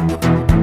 Thank you.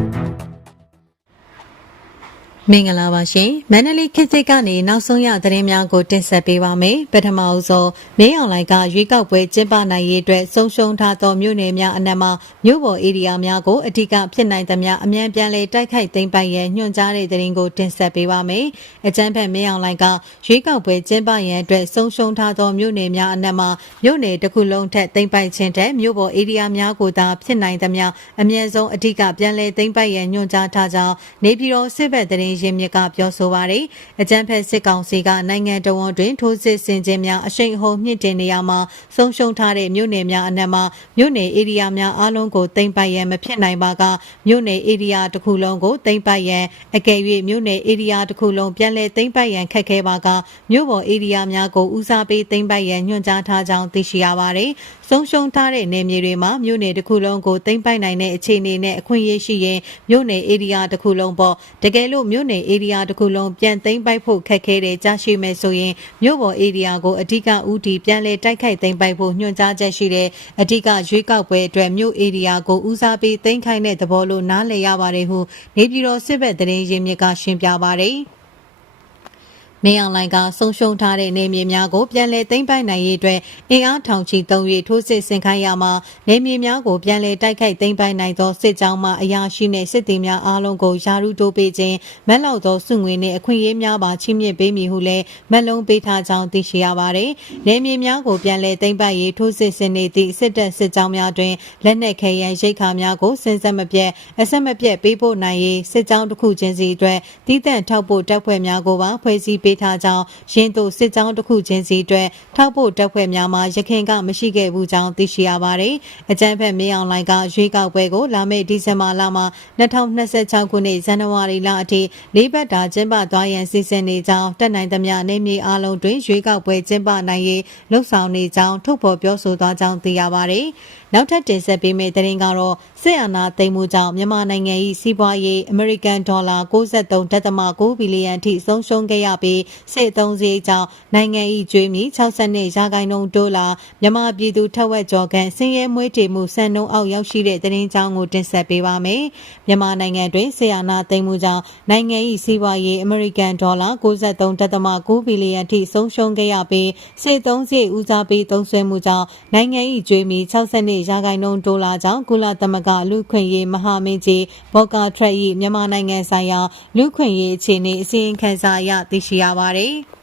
မင်္ဂလာပါရှင်မန္တလေးခေတ်စစ်ကနေနောက်ဆုံးရသတင်းများကိုတင်ဆက်ပေးပါမယ်ပထမအဆုံးမင်းအောင်လိုင်ကရွေးကောက်ပွဲကျင်းပနိုင်ရေးအတွက်ဆုံးရှုံးထားသောမြို့နယ်များအနက်မှာမြို့ပေါ်ဧရိယာများကိုအထူးဖြစ်နိုင်သမျှအမြန်ပြန်လည်တိုက်ခိုက်သိမ်းပိုက်ရန်ညွှန်ကြားတဲ့သတင်းကိုတင်ဆက်ပေးပါမယ်အကြမ်းဖက်မင်းအောင်လိုင်ကရွေးကောက်ပွဲကျင်းပရန်အတွက်ဆုံးရှုံးထားသောမြို့နယ်များအနက်မှာမြို့နယ်တစ်ခုလုံးထက်သိမ်းပိုက်ခြင်းတဲ့မြို့ပေါ်ဧရိယာများကိုသာဖြစ်နိုင်သမျှအမြန်ဆုံးအထူးပြန်လည်သိမ်းပိုက်ရန်ညွှန်ကြားထားကြောင်းနေပြည်တော်စစ်ဘက်သတင်းရင်းမြစ်ကပြောဆိုပါတယ်။အကြမ်းဖက်စစ်ကောင်စီကနိုင်ငံတော်ဝန်တွင်ထိုးစစ်ဆင်ခြင်းများအရှိန်အဟုန်မြင့်တင်နေရမှာဆုံးရှုံးထားတဲ့မြို့နယ်များအနက်မှာမြို့နယ်ဧရိယာများအားလုံးကိုသိမ်းပိုက်ရန်မဖြစ်နိုင်ပါကမြို့နယ်ဧရိယာတစ်ခုလုံးကိုသိမ်းပိုက်ရန်အကယ်၍မြို့နယ်ဧရိယာတစ်ခုလုံးပြန်လည်သိမ်းပိုက်ရန်ခက်ခဲပါကမြို့ပေါ်ဧရိယာများကိုဦးစားပေးသိမ်းပိုက်ရန်ညွှန်ကြားထားကြောင်းသိရှိရပါတယ်။ဆုံးရှုံးထားတဲ့နယ်မြေတွေမှာမြို့နယ်တစ်ခုလုံးကိုသိမ်းပိုက်နိုင်တဲ့အခြေအနေနဲ့အခွင့်အရေးရှိရင်မြို့နယ်ဧရိယာတစ်ခုလုံးပေါ့တကယ်လို့မြို့နယ်ဧရိယာတစ်ခုလုံးပြန်သိမ်းပိုက်ဖို့ခက်ခဲတဲ့ကြားရှိမယ်ဆိုရင်မြို့ပေါ်ဧရိယာကိုအဓိကဦးတည်ပြန်လည်တိုက်ခိုက်သိမ်းပိုက်ဖို့ညွှန်ကြားချက်ရှိတဲ့အဓိကရွေးကောက်ပွဲအတွက်မြို့ဧရိယာကိုဦးစားပေးသိမ်းခိုင်းတဲ့သဘောလို့နားလည်ရပါတယ်ဟုနေပြည်တော်စစ်ဘက်သတင်းရင်းမြစ်ကရှင်းပြပါတယ်။ နေအောင်လိုင်ကဆုံးရှုံးထားတဲ့နေမြေများကိုပြန်လည်သိမ်းပိုက်နိုင်ရေးအတွက်အင်အားထောင်ချီသုံး၍ထိုးစစ်ဆင်ခိုင်းရမှာနေမြေများကိုပြန်လည်တိုက်ခိုက်သိမ်းပိုက်နိုင်သောစစ်ကြောင်းမှအရာရှိနှင့်စစ်သည်များအားလုံးကိုယာရုတိုးပေးခြင်းမက်လောက်သောစုငွေနှင့်အခွင့်အရေးများပါချီးမြှင့်ပေးမည်ဟုလည်းမက်လုံးပေးထားကြောင်းသိရှိရပါသည်။နေမြေများကိုပြန်လည်သိမ်းပိုက်ရေးထိုးစစ်ဆင်နေသည့်စစ်တပ်စစ်ကြောင်းများတွင်လက်နက်ခဲယမ်းရိတ်ခါများကိုစဉ်ဆက်မပြတ်အဆက်မပြတ်ပေးပို့နိုင်ရေးစစ်ကြောင်းတစ်ခုချင်းစီအတွက်တည်တံ့ထောက်ပို့တပ်ဖွဲ့များကိုပါဖွဲ့စည်းပေးထားကြောင်းရင်းတို့စစ်ကြောင်းတစ်ခုချင်းစီအတွက်ထောက်ပို့တပ်ဖွဲ့များမှရခိုင်ကမရှိခဲ့ဘူးကြောင်းသိရှိရပါတယ်။အကြမ်းဖက်မင်းအောင်လိုင်ကရွေးကောက်ပွဲကိုလာမယ့်ဒီဇင်ဘာလမှာ2026ခုနှစ်ဇန်နဝါရီလအထိလေးပတ်တာကျင်းပသွားရန်စီစဉ်နေကြောင်းတက်နိုင်သမျှနေမြေအားလုံးတွင်ရွေးကောက်ပွဲကျင်းပနိုင်ရေးလှုံ့ဆော်နေကြောင်းထုတ်ဖော်ပြောဆိုသွားကြောင်းသိရပါတယ်။နောက်ထပ်တင်ဆက်ပေးမယ့်သတင်းကတော့စစ်အာဏာသိမ်းမှုကြောင့်မြန်မာနိုင်ငံ၏စီးပွားရေးအမေရိကန်ဒေါ်လာ63.9ဘီလီယံထိဆုံးရှုံးခဲ့ရပြီးစစ်သုံးစည်းကြောင့်နိုင်ငံ၏ကျွေးမြီ62ရာခိုင်နှုန်းတိုးလာမြန်မာပြည်သူထက်ဝက်ကျော်ခန့်ဆင်းရဲမွေးတေမှုစံနှုန်းအောက်ရောက်ရှိတဲ့သတင်းကြောင်းကိုတင်ဆက်ပေးပါမယ်။မြန်မာနိုင်ငံတွင်ဆီယာနာသိမ်းမှုကြောင့်နိုင်ငံ၏စီးပွားရေးအမေရိကန်ဒေါ်လာ63.9ဘီလီယံထိဆုံးရှုံးခဲ့ရပြီးစစ်သုံးစည်းဦးစားပေးသုံးစွဲမှုကြောင့်နိုင်ငံ၏ကျွေးမြီ62ရာခိုင်နှုန်းတိုးလာကြောင်းကုလသမဂ္ဂလူခွင့်ရေးမဟာမင်းကြီးဘော့ကာထရက်၏မြန်မာနိုင်ငံဆိုင်ရာလူခွင့်ရေးအခြေအနေအစီရင်ခံစာအရသိရှိရပါသည်။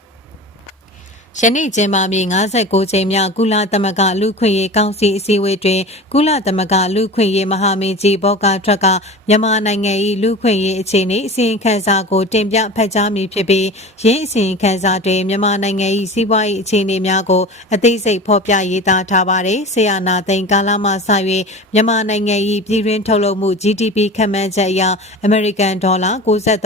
ယနေ့ကျင်းပမည့်59ကြိမ်မြောက်ကုလသမဂ္ဂလူခွင့်ရေးကောင်စီအစည်းအဝေးတွင်ကုလသမဂ္ဂလူခွင့်ရေးမဟာမင်းကြီးဘော့ကာထရက်ကမြန်မာနိုင်ငံ၏လူခွင့်ရေးအခြေအနေအစီရင်ခံစာကိုတင်ပြဖတ်ကြားမည်ဖြစ်ပြီးရင်းအစီရင်ခံစာတွင်မြန်မာနိုင်ငံ၏စီးပွားရေးအခြေအနေများကိုအသေးစိတ်ဖော်ပြရေးသားထားပါသည်ဆေးရနာသိန်းကာလမှစ၍မြန်မာနိုင်ငံ၏ပြည်တွင်းထုတ်လုပ်မှု GDP ခန့်မှန်းချက်အရအမေရိကန်ဒေါ်လာ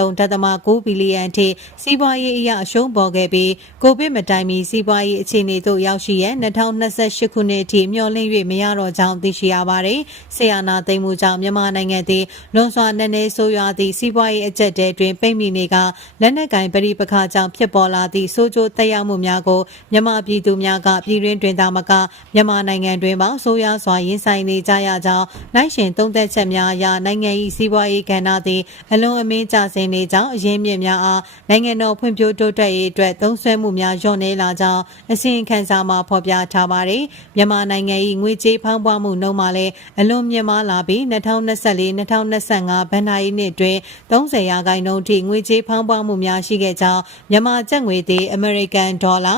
63.9ဘီလီယံထိစီးပွားရေးအရအရှုံးပေါ်ခဲ့ပြီးကိုဗစ်မတိုင်မီစီးပွားရေးအခြေအနေသို့ရောက်ရှိရန်2028ခုနှစ်အထိမျှော်လင့်၍မရတော့ကြောင်းသိရှိရပါသည်။ဆီယနာသိမ်းမှုကြောင့်မြန်မာနိုင်ငံသည်လွန်စွာနည်းနည်းဆိုးရွားသည့်စီးပွားရေးအကျက်တဲတွင်ပိတ်မိနေကလက်နက်ကင်ပရိပခါကြောင့်ဖြစ်ပေါ်လာသည့်ဆိုးကျိုးသက်ရောက်မှုများကိုမြန်မာပြည်သူများကပြည်တွင်းတွင်သာမကမြန်မာနိုင်ငံတွင်မှဆိုးရွားစွာရင်ဆိုင်နေကြရကြောင်းနိုင်ရှင်သုံးသက်ချက်များအရနိုင်ငံ၏စီးပွားရေးကဏ္ဍသည်အလွန်အမင်းကျဆင်းနေကြောင်းအရင်းမြစ်များအားနိုင်ငံတော်ဖွံ့ဖြိုးတိုးတက်ရေးအတွက်သုံးစွဲမှုများလျော့နည်းလာကြောင်းအစီရင်ခံစာမှာဖော်ပြထားပါတယ်။မြန်မာနိုင်ငံ၏ငွေကြေးဖောင်းပွားမှုနှုန်းမှာလည်းအလွန်မြင့်မားလာပြီး2024-2025ဘဏ္ဍာရေးနှစ်တွင်30ရာခိုင်နှုန်းထိငွေကြေးဖောင်းပွားမှုများရှိခဲ့ကြောင်းမြန်မာကျပ်ငွေသည်အမေရိကန်ဒေါ်လာ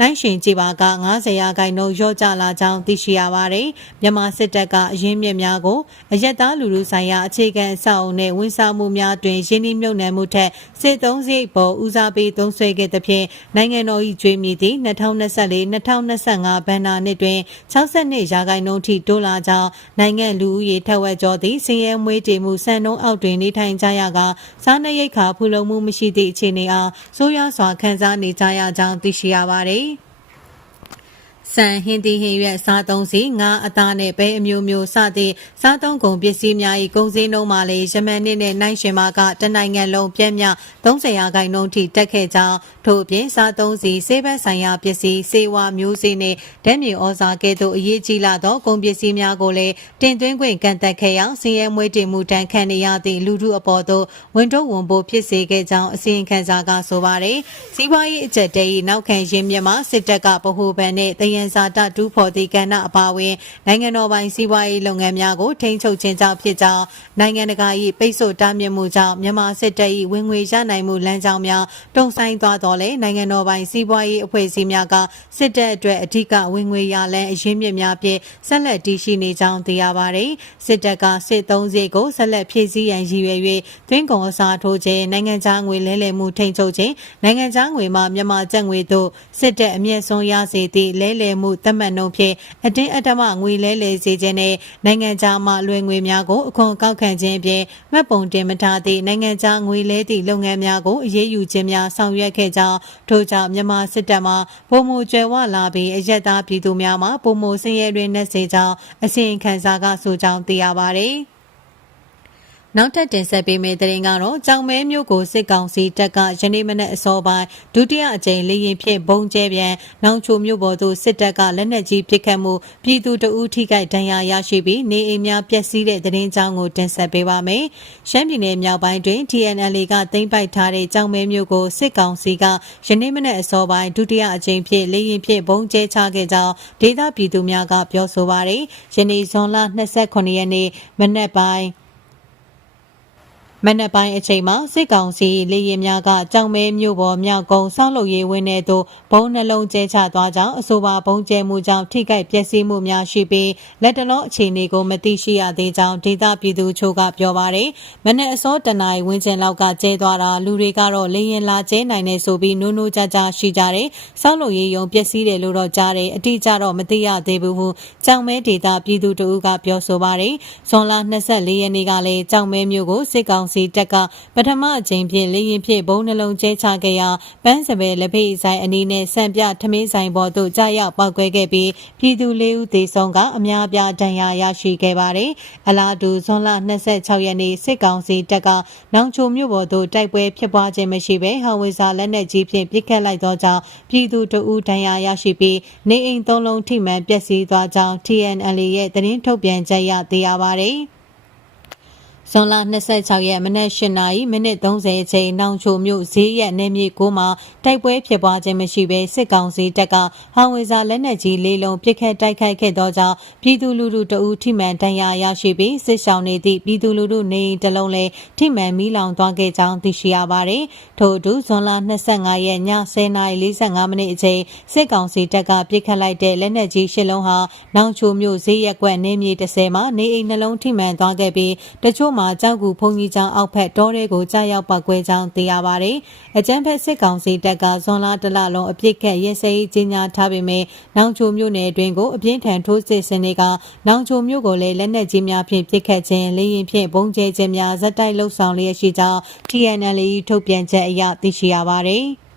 နိုင်ရှင်ကြည်ပါက90ရာခိုင်နှုန်းလျော့ကျလာကြောင်းသိရှိရပါတယ်။မြန်မာစစ်တပ်ကအရင်းမြစ်များကိုအရက်သားလူလူဆိုင်ရာအခြေခံအဆောက်အုံနဲ့ဝန်ဆောင်မှုများတွင်ရင်းနှီးမြှုပ်နှံမှုထက်စစ်သုံးစရိတ်ပေါ်ဦးစားပေးသုံးစွဲခဲ့သဖြင့်နိုင်ငံတော်၏ကျွေးမြီသည့်2024-2025ဘဏ္ဍာနှစ်တွင်62ရာခိုင်နှုန်းထိတိုးလာကြောင်းနိုင်ငံလူဦးရေထက်ဝက်ကျော်သည့်စည်ရဲမွေးတည်မှုစံနှုန်းအောက်တွင်နေထိုင်ကြရကစားနပ်ရိက္ခာဖူလုံမှုမရှိသည့်အခြေအနေအားဆိုးရွားစွာခံစားနေကြရကြောင်းသိရှိရပါသ ည်စံဟင်းသီးဟင်းရွက်စားသုံးစီငါးအသားနဲ့ပဲအမျိုးမျိုးစသည့်စားသုံးကုန်ပစ္စည်းများ၏ကုန်စည်နှုန်းမှာလည်းယမန်နှစ်နဲ့နိုင်ရှင်မာကတနိုင်ငံလုံးပြည့်မြ30ရာခိုင်နှုန်းထိတက်ခဲ့ကြောင်းထို့အပြင်စားသုံးစီဆေးဘက်ဆိုင်ရာပစ္စည်းစေဝါမျိုးစေ့နှင့်ဓာတ်မြေဩဇာကဲ့သို့အရေးကြီးလာသောကုန်ပစ္စည်းများကိုလည်းတင်သွင်းခွင့်ကန့်သက်ခဲ့ရာစည်ရဲမွေးတင်မှုတန်းခံနေရသည့်လူထုအပေါ်သို့ဝန်ထုတ်ဝန်ပိုးဖြစ်စေခဲ့ကြောင်းအစီရင်ခံစာကဆိုပါတယ်စီးပွားရေးအကြက်တဲ၏နောက်ခံရင်းမြစ်မှာစစ်တပ်ကဗဟိုဘဏ်နှင့်တယံဇာတတူးဖော်သည့်ကဏ္ဍအပါအဝင်နိုင်ငံတော်ပိုင်စီးပွားရေးလုပ်ငန်းများကိုထိန်းချုပ်ခြင်းကြောင့်ဖြစ်ကြောင်းနိုင်ငံတကာ၏ပိတ်ဆို့တားမြစ်မှုကြောင့်မြန်မာစစ်တပ်၏ဝင်ငွေရနိုင်မှုလမ်းကြောင်းများတုံ့ဆိုင်းသွားတော်လဲနိုင်ငံတော်ပိုင်စီးပွားရေးအဖွဲ့အစည်းများကစစ်တပ်အတွက်အဓိကဝင်ငွေရလန်းအရင်းမြစ်များဖြင့်ဆက်လက်တည်ရှိနေကြောင်းသိရပါတယ်စစ်တပ်ကစစ်သုံးစည်းကိုဆက်လက်ဖြည့်ဆည်းရန်ရည်ရွယ်၍သွင်းကုန်အစားထိုးခြင်းနိုင်ငံခြားငွေလဲလှယ်မှုထိန်းချုပ်ခြင်းနိုင်ငံခြားငွေမှမြန်မာကျပ်ငွေသို့စစ်တပ်အမြင့်ဆုံးရစေသည့်လဲလှယ်မှုသတ်မှတ်နှုန်းဖြင့်အတင်းအဓမ္မငွေလဲလှယ်စေခြင်းနဲ့နိုင်ငံခြားမှလွှဲငွေများကိုအခွန်ကောက်ခံခြင်းအပြင်မှတ်ပုံတင်မထားသည့်နိုင်ငံခြားငွေလဲသည့်လုပ်ငန်းများကိုအရေးယူခြင်းများဆောင်ရွက်ခဲ့ကြောင်းထို့ကြောင့်မြန်မာစစ်တပ်မှပုံမူကျွယ်ဝလာပြီးအရက်သားပြည်သူများမှပုံမူစင်ရဲတွင်နှက်စေကြောင်းအစီရင်ခံစာကဆိုကြောင်းသိရပါသည် နောက်ထပ်တင်ဆက်ပေးမယ့်သတင်းကတော့ကြောင်မဲမျိုးကိုစစ်ကောင်စီတပ်ကယနေ့မနက်အစောပိုင်းဒုတိယအကြိမ်လေရင်ဖြင့်ဘုံကျဲပြန်နောင်ချိုမျိုးပေါ်သို့စစ်တပ်ကလက်နက်ကြီးပစ်ခတ်မှုပြည်သူတအူးထိခိုက်ဒဏ်ရာရရှိပြီးနေအိမ်များပျက်စီးတဲ့သတင်းကြောင်းကိုတင်ဆက်ပေးပါမယ်။ရှမ်းပြည်နယ်မြောက်ပိုင်းတွင် TNL ကသိမ်းပိုက်ထားတဲ့ကြောင်မဲမျိုးကိုစစ်ကောင်စီကယနေ့မနက်အစောပိုင်းဒုတိယအကြိမ်ဖြင့်လေရင်ဖြင့်ဘုံကျဲချခဲ့ကြောင်းဒေသပြည်သူများကပြောဆိုပါရယ်။ယနေ့ဇွန်လ29ရက်နေ့မနက်ပိုင်း မနက်ပိုင်းအချိန်မှာစစ်ကောင်စီလေရင်များကကြောင်မဲမြို့ပေါ်မြောက်ကုန်းဆောက်လုပ်ရေးဝင်းထဲသို့ဘုံနှလုံးကျဲချသွားကြောင်းအဆိုပါဘုံကျဲမှုကြောင့်ထိခိုက်ပျက်စီးမှုများရှိပြီးလက်တလုံးအခြေအနေကိုမသိရှိရသေးကြောင်းဒေသပြည်သူချို့ကပြောပါရယ်မနက်အစောတနာရီဝန်းကျင်လောက်ကကျဲသွားတာလူတွေကတော့လေရင်လာကျဲနိုင်နေဆိုပြီးနိုးနိုးကြကြရှိကြတယ်ဆောက်လုပ်ရေးယုံပျက်စီးတယ်လို့တော့ကြားတယ်အတိအကျတော့မသိရသေးဘူးဟုကြောင်မဲဒေသပြည်သူတို့ကပြောဆိုပါရယ်ဇွန်လ24ရက်နေ့ကလည်းကြောင်မဲမြို့ကိုစစ်ကောင်စီတပ်ကပထမအကြိမ်ဖြင့်လေရင်ဖြင့်ဘုံနှလုံးကျဲချခဲ့ရာပန်းစပယ်လက်ဖေးဆိုင်အနီးနဲ့စံပြထမင်းဆိုင်ပေါ်သို့ကြာရောက်ပောက်ကွဲခဲ့ပြီးပြည်သူလေးဦးသေဆုံးကအများပြားဒဏ်ရာရရှိခဲ့ပါတယ်။အလားတူဇွန်လ26ရက်နေ့စစ်ကောင်စီတပ်ကနောင်ချိုမြို့ပေါ်သို့တိုက်ပွဲဖြစ်ပွားခြင်းမရှိဘဲဟောင်ဝေစာလက်နက်ကြီးဖြင့်ပစ်ခတ်လိုက်သောကြောင့်ပြည်သူတအူးဒဏ်ရာရရှိပြီးနေအိမ်သုံးလုံးထိမှန်ပျက်စီးသွားကြောင်း TNL ရဲ့သတင်းထုတ်ပြန်ချက်ရသိရပါတယ်။ ဇွန်လ26ရက်မနက်၈နာရီမိနစ်30အချိန်နောင်ချိုမြို့ဈေးရက်နယ်မြေကိုမှတိုက်ပွဲဖြစ်ပွားခြင်းမရှိဘဲစစ်ကောင်စီတပ်ကဟောင်ဝေစာလက်နက်ကြီးလေးလုံးပစ်ခတ်တိုက်ခိုက်ခဲ့သောကြောင့်ပြည်သူလူထုတအူးထိမှန်ဒဏ်ရာရရှိပြီးစစ်ဆောင်နေသည့်ပြည်သူလူထုနေအိမ်တစ်လုံးလည်းထိမှန်မီးလောင်သွားခဲ့ကြောင်းသိရှိရပါတယ်။ထို့အတူဇွန်လ25ရက်ည10:45မိနစ်အချိန်စစ်ကောင်စီတပ်ကပစ်ခတ်လိုက်တဲ့လက်နက်ကြီးရှစ်လုံးဟာနောင်ချိုမြို့ဈေးရက်ကွက်နေမြေ30မှာနေအိမ်နှလုံးထိမှန်သွားခဲ့ပြီးတချို့မှာကြောက်ကူဖုန်ကြီးကျောင်းအောက်ဖက်တောထဲကိုကြာရောက်ပောက်ကွဲကြောင်းသိရပါတယ်။အကြမ်းဖက်စစ်ကောင်စီတပ်ကဇွန်လတလလုံးအပြစ်ခတ်ရဲစဲရေးကြီးညာထားပေမဲ့နောင်ချိုမြို့နယ်အတွင်းကိုအပြင်းထန်ထိုးစစ်ဆင်တွေကနောင်ချိုမြို့ကိုလည်းလက်နက်ကြီးများဖြင့်ပစ်ခတ်ခြင်းလေရင်ဖြင့်ဘုံကျဲခြင်းများဇက်တိုက်လှုပ်ဆောင်လျက်ရှိကြောင်း TNL ထုတ်ပြန်ချက်အရသိရှိရပါတယ်။